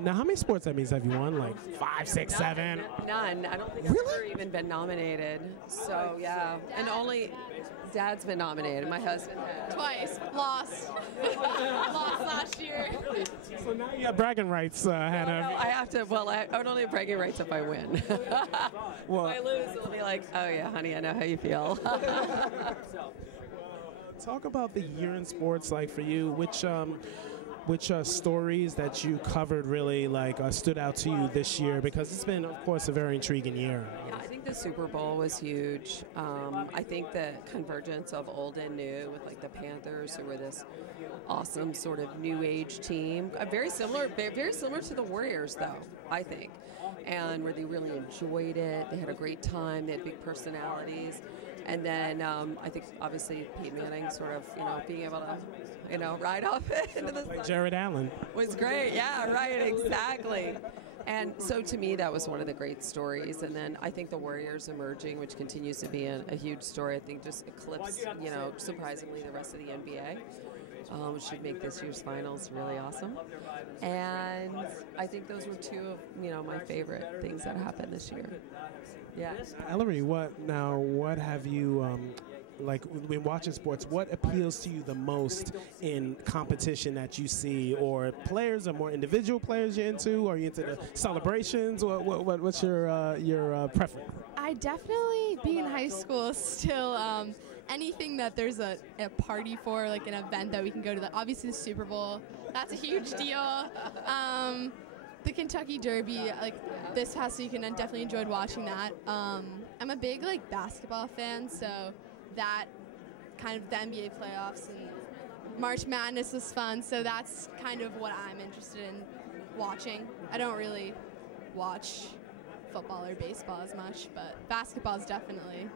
Now, how many sports Emmys have you won? Like 5, 6, 7? None. I don't think I've ever even been nominated. So yeah, and only Dad's been nominated. My husband has. Twice. Lost. Lost last year. So now you have bragging rights, Hannah. No, I have to. Well, I would only have bragging rights if I win. Well, if I lose, it'll be like, oh yeah, honey, I know how you feel. Talk about the year in sports, like for you. Which stories that you covered really stood out to you this year? Because it's been, of course, a very intriguing year. Yeah, I think the Super Bowl was huge. I think the convergence of old and new with the Panthers, who were this awesome sort of new age team, very similar to the Warriors, though, I think, and where they really enjoyed it. They had a great time. They had big personalities. And then I think obviously Peyton Manning sort of, being able to, ride off it into the sun. Jared Allen. Was great. Yeah, right, exactly. And so to me, that was one of the great stories. And then I think the Warriors emerging, which continues to be a huge story, I think just eclipsed, surprisingly the rest of the NBA. Which should make this year's finals really awesome. And I think those were two of, my favorite things that happened this year. Yeah. Ellery, what have you, when watching sports, what appeals to you the most in competition that you see? Or players, or more individual players you're into? Are you into the celebrations? What's your preference? I definitely, being in high school, still anything that there's a party for, like an event that we can go to. Obviously, the Super Bowl, that's a huge deal. The Kentucky Derby, this past weekend, I definitely enjoyed watching that. I'm a big basketball fan, so that kind of the NBA playoffs and March Madness was fun. So that's kind of what I'm interested in watching. I don't really watch football or baseball as much, but basketball is definitely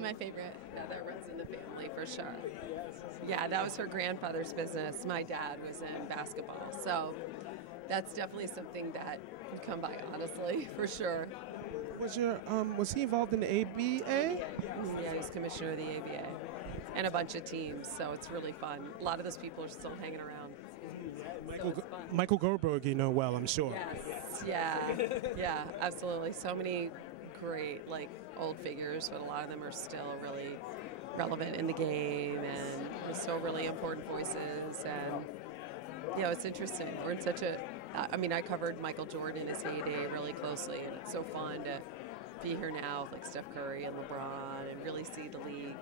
my favorite. Yeah, that runs in the family for sure. Yeah, that was her grandfather's business. My dad was in basketball, so that's definitely something that you come by, honestly, for sure. Was he involved in the ABA? Yeah, he was commissioner of the ABA and a bunch of teams, so it's really fun. A lot of those people are still hanging around. Michael Goldberg, well, I'm sure. Yes, yeah, absolutely. So many great old figures, but a lot of them are still really relevant in the game and are still really important voices. And it's interesting. We're in such a I covered Michael Jordan in his heyday really closely, and it's so fun to be here now with Steph Curry and LeBron and really see the league,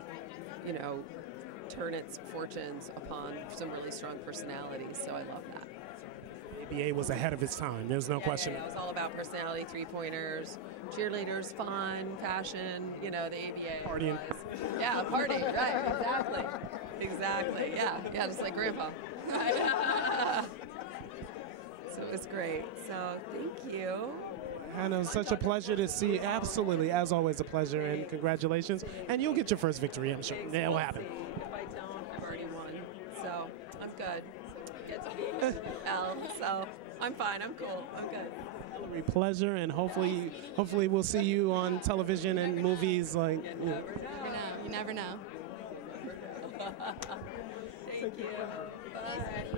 turn its fortunes upon some really strong personalities. So I love that. ABA was ahead of its time. There's no question. Yeah, it was all about personality, three-pointers, cheerleaders, fun, fashion. The ABA Partying. was. Yeah, party. Right. Exactly. Yeah, just like Grandpa. So it was great. So thank you. Hannah, it was such a pleasure to see. Absolutely, as always, a pleasure, and congratulations. And you'll get your first victory, I'm sure. Yeah, it'll happen. If I don't, I've already won. So I'm good. It's L. So I'm fine. I'm cool. I'm good. Ellery, pleasure, and hopefully we'll see you on television and movies. You never know. Thank you. Bye.